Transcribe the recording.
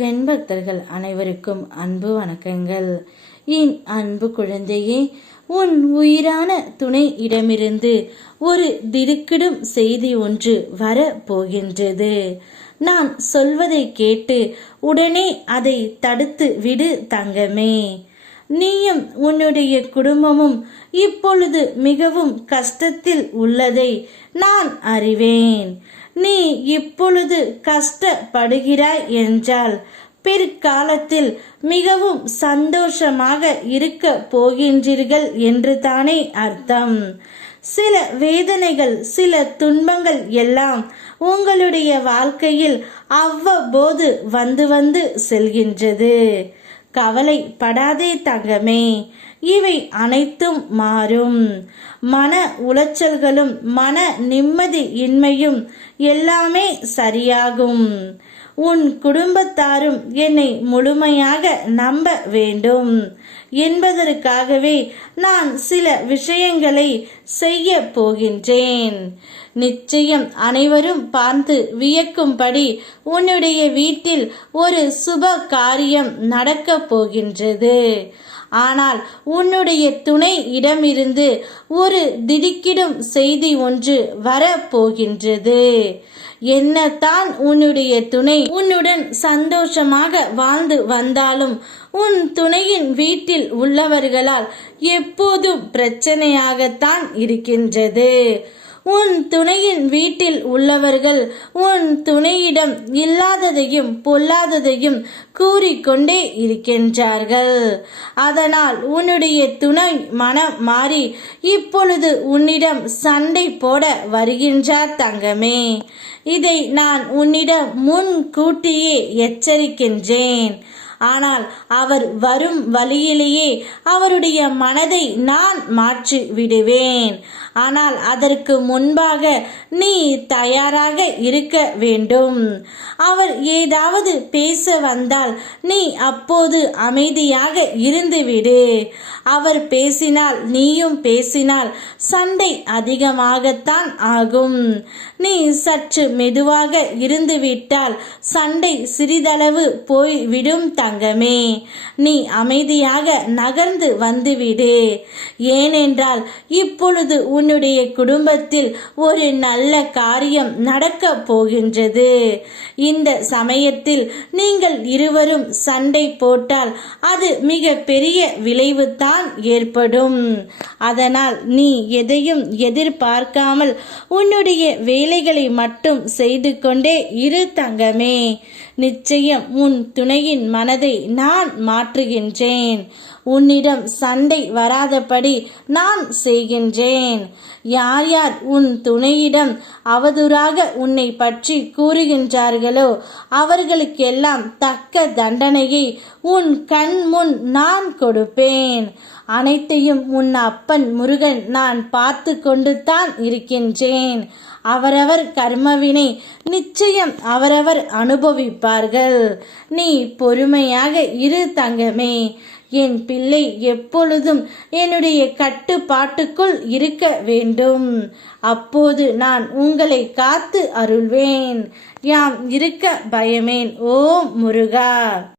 முருகன் பக்தர்கள் அனைவருக்கும் அன்பு வணக்கங்கள். என் அன்பு குழந்தையே, உன் உயிரான துணை இடமிருந்து ஒரு திடுக்கிடும் செய்தி ஒன்று வர போகின்றது. நான் சொல்வதை கேட்டு உடனே அதை தடுத்து விடு தங்கமே. நீயும் உன்னுடைய குடும்பமும் இப்பொழுது மிகவும் கஷ்டத்தில் உள்ளதை நான் அறிவேன். நீ இப்பொழுது கஷ்டப்படுகிறாய் என்றால் பிற்காலத்தில் மிகவும் சந்தோஷமாக இருக்க போகின்றீர்கள் என்று தானே அர்த்தம். சில வேதனைகள், சில துன்பங்கள் எல்லாம் உங்களுடைய வாழ்க்கையில் அவ்வப்போது வந்து வந்து செல்கின்றது. கவலைப்படாதே தங்கமே, இவை அனைத்தும் மாறும். மன உளைச்சல்களும் மன நிம்மதி இன்மையும் எல்லாமே சரியாகும். உன் குடும்பத்தாரும் என்னை முழுமையாக நம்ப வேண்டும் என்பதற்காகவே நான் சில விஷயங்களை செய்ய போகின்றேன். நிச்சயம் அனைவரும் பார்த்து வியக்கும்படி உன்னுடைய வீட்டில் ஒரு சுப காரியம் நடக்கப் போகின்றது. ஆனால் உன்னுடைய துணை இடமிருந்து ஒரு திடுக்கிடும் செய்தி ஒன்று வரப்போகின்றது. என்னத்தான் உன்னுடைய துணை உன்னுடன் சந்தோஷமாக வாழ்ந்து வந்தாலும் உன் துணையின் வீட்டில் உள்ளவர்களால் எப்போதும் பிரச்சனையாகத்தான் இருக்கின்றது. உன் துணையின் வீட்டில் உள்ளவர்கள் உன் துணையிடம் இல்லாததையும் பொல்லாததையும் கூறிக்கொண்டே இருக்கின்றார்கள். அதனால் உன்னுடைய துணை மனம் மாறி இப்பொழுது உன்னிடம் சண்டை போட வருகின்றார் தங்கமே. இதை நான் உன்னிடம் முன்கூட்டியே எச்சரிக்கின்றேன். ஆனால் அவர் வரும் வழியிலேயே அவருடைய மனதை நான் மாற்றி விடுவேன். ஆனால் அதற்கு முன்பாக நீ தயாராக இருக்க வேண்டும். அவர் ஏதாவது பேச வந்தால் நீ அப்போது அமைதியாக இருந்துவிடு. அவர் பேசினால் நீயும் பேசினால் சண்டை அதிகமாகத்தான் ஆகும். நீ சற்று மெதுவாக இருந்துவிட்டால் சண்டை சிறிதளவு போய்விடும் தங்கமே. நீ அமைதியாக நகர்ந்து வந்துவிடு. ஏனென்றால் இப்பொழுது உன்னுடைய குடும்பத்தில் ஒரு நல்ல காரியம் நடக்க போகின்றது. இந்த சமயத்தில் நீங்கள் இருவரும் சண்டை போட்டால் அது மிக பெரிய விளைவு தான் ஏற்படும். அதனால் நீ எதையும் எதிர்பார்க்காமல் உன்னுடைய வேலைகளை மட்டும் செய்து கொண்டே இரு தங்கமே. நிச்சயம் உன் துணையின் மனதை நான் மாற்றுகின்றேன். உன்னிடம் சண்டை வராதபடி நான் செய்கின்றேன். யார் யார் உன் துணையிடம் அவதூறாக உன்னை பற்றி கூறுகின்றார்களோ அவர்களுக்கெல்லாம் தக்க தண்டனையை உன் கண் முன் நான் கொடுப்பேன். அனைத்தையும் உன் அப்பன் முருகன் நான் பார்த்து கொண்டு தான் இருக்கின்றேன். அவரவர் கர்மவினை நிச்சயம் அவரவர் அனுபவிப்பார்கள். நீ பொறுமையாக இரு தங்கமே. என் பிள்ளை எப்பொழுதும் என்னுடைய கட்டுப்பாட்டுக்குள் இருக்க வேண்டும். அப்போது நான் உங்களை காத்து அருள்வேன். யாம் இருக்க பயமேன். ஓம் முருகா.